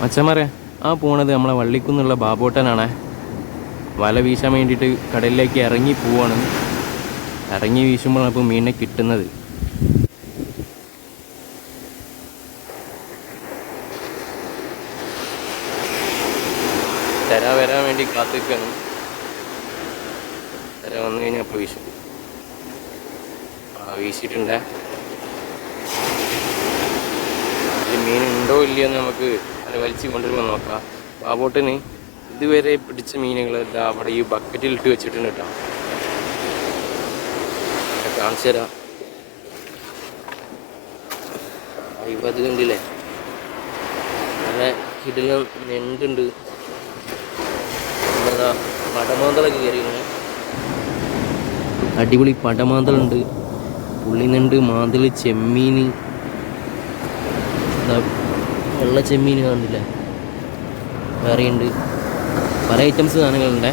മച്ചന്മാരെ, ആ പോണത് നമ്മളെ വള്ളിക്കുന്നുള്ള ബാബോട്ടനാണ്. വല വീശാൻ വേണ്ടിയിട്ട് കടലിലേക്ക് ഇറങ്ങി പോവാണ്. ഇറങ്ങി വീശുമ്പോഴാണ് ഇപ്പോൾ മീനിനെ കിട്ടുന്നത്. തിര വരാൻ വേണ്ടി കാത്തിരിക്കണം. തിര വന്നു കഴിഞ്ഞാൽ അപ്പോൾ വീശും. വീശിയിട്ടുണ്ടേ. അതിൽ മീൻ ഉണ്ടോ ഇല്ലയോ എന്ന് നമുക്ക് അത് വലിച്ച് കൊണ്ടുവരുമ്പോൾ നോക്കാം. ബാബോട്ടിന് ഇതുവരെ പിടിച്ച മീനുകൾ അവിടെ ഈ ബക്കറ്റിൽ ഇട്ട് വെച്ചിട്ടുണ്ട് കേട്ടോ. കാണിച്ചു തരാം. അത് കണ്ടില്ലേ, നല്ല കിടിലം ഞണ്ടുണ്ട്. എന്താ പടമാന്തളൊക്കെ കയറിയാണ്. അടിപൊളി പടമാന്തളുണ്ട്, പുള്ളിനുണ്ട്, മാന്തൽ, ചെമ്മീൻ, വെള്ള ചെമ്മീൻ കാണില്ലേ, വേറെയുണ്ട്. പല ഐറ്റംസ് സാധനങ്ങളുണ്ട്.